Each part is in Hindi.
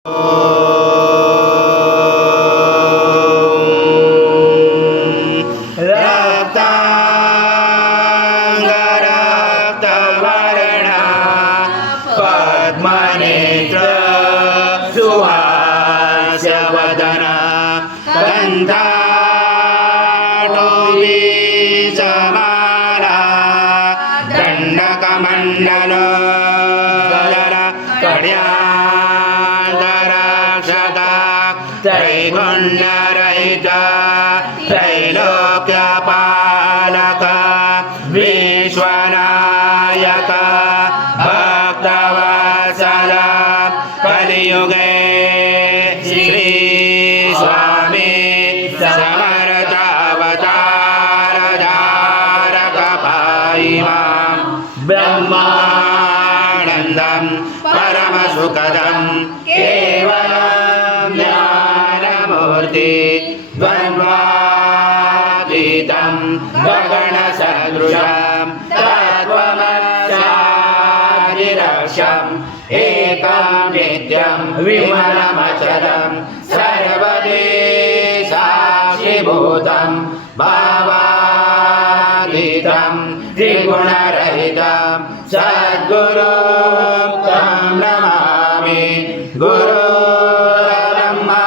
रक्तांगरक्तवर्णा पद्मनेत्र सुहास्य वदना कंठाटोपी समाला दंडकमंडल कड्यान्तरक्षता त्रैगुण्यरहित त्रैलोक्यपालक विश्वनायक भक्तवत्सल कलियुगे श्री स्वामी समर्थावतारधारक पाहिमां ब्रह्मानन्दं परमसुखदं केवलं ज्ञानमूर्ति द्वन्द्वातीतं गगनसदृशं तत्त्वमस्यादिलक्ष्यम् एकं नित्यं विमलमचलं सर्वदे साक्षिभूतं भावातीतं त्रिगुणरहितं सद्गुरुं तं नमामि। गुरुर्ब्रह्मा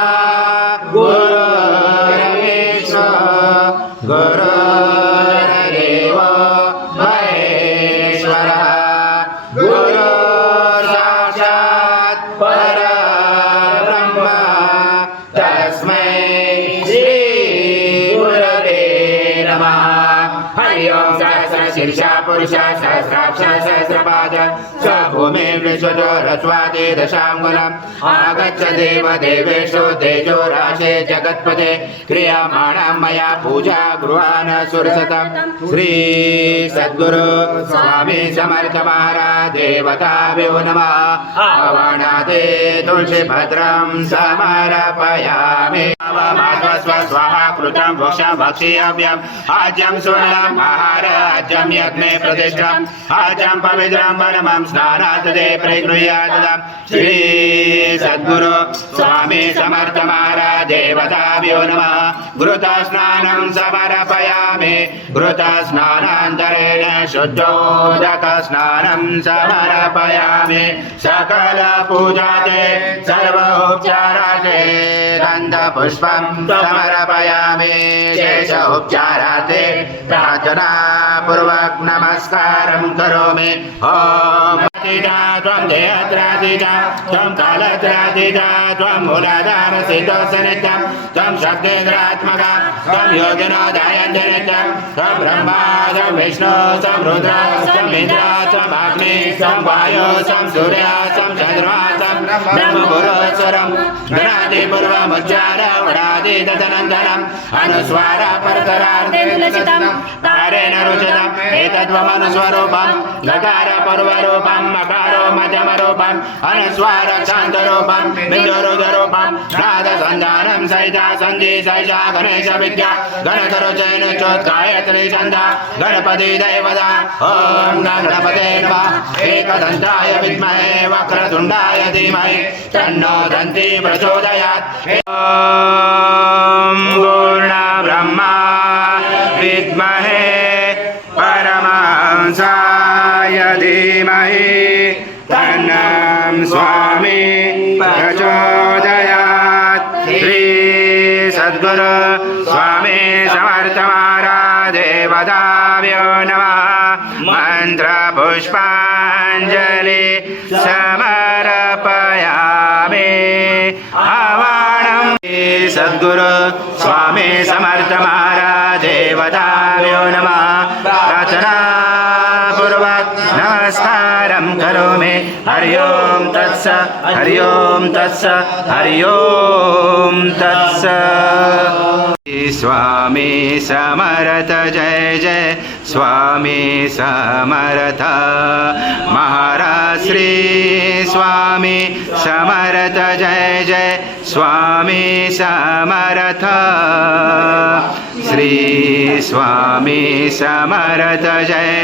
गुरुर्विष्णु गुरुर्देवो महेश्वरः गुरु साक्षात् परब्रह्म तस्मै श्री गुरवे नमः। हरि ओम सहस्रशीर्षा पुरुष सहस्राक्ष सहस्रपाद स्वभूमि विश्वजोरस्वाति दशांगुलम् आगच्छ देव देवेषु तेजो राशे जगत्पते क्रियमाणं मया पूजा गृहाण सुरसतम्। श्री सद्गुरु स्वामी समर्थ महाराज देवताभ्यो नमः। आवाहनाते तुलसी भद्रं समर्पयामि। स्वाहा कृतं भक्षं भक्षीयव्यम् आज्यं स्वर्णम् आहार आज्यं यज्ञे प्रतिष्ठम् आज्यं पवित्रं परमं स्नानादते प्रगृह्यादम्। श्री सद्गुरु स्वामी समर्थ महाराज देवताभ्यो नमः। घृतस्नानं समर्पयामि। घृतस्नानान्तरेण शुद्धोदक स्नानं समर्पयामि। सकल पूजाते सर्वोपचाराते गन्धपुष्पं समर्पयामि। शेष उपचाराते प्रार्थना पूर्वक नमस्कारं करोमि। ओम त्वं देहत्रादिता त्वं कालत्रादिता त्वं मूलाधारसिद्धोऽसनित्यं त्वं शक्तिन्द्रात्मका त्वं योगिनोदयञ्जनित्यं त्वं ब्रह्मा त्वं विष्णु त्वं रुद्र त्वं इन्द्र त्वं अग्नि त्वं वायु त्वं सूर्य त्वं चन्द्रमा त्वं ब्रह्मपुरोऽसुरं गणादिपूर्वमुच्चार वडादि तदनन्तरम् अनुस्वार परतरार्धेन कारेण रुचितम् एतद्वमनुस्वरूपं लकार पूर्वरूपं मकारो मध्यमरूपम् अनुस्वार शान्तरूपं बिन्दुरुदरूपं नादसन्धानं सहिता सन्धि सहिता गणेश विद्या गणकरुचैन चोत्गायत्री छन्दा गणपति दैवता। ॐ गणपते नमः। एकदन्ताय विद्महे वक्रतुण्डाय धीमहि तन्नो दन्ती प्रचोदयात्। ॐ पूर्णब्रह्मा विद्महे परमहंसाय धीमहि तन्नं स्वामी प्रचोदयात्। श्री सद्गुरु स्वामी समर्थ महाराज देवताभ्यो नमः। मंत्र पुष्पांजलि समर्पयामि। आवाहनं सद्गुरु स्वामी समर्थ महाराज देवताभ्यो नमः। प्रार्थना पूर्वक नमस्कारं करोमि। हरि ओम तत्स हरि ओम तत्स हरि ओम तत्स। स्वामी समर्थ जय जय स्वामी समर्थ महाराज श्री स्वामी समर्थ जय जय स्वामी समर्थ श्री स्वामी समर्थ जय।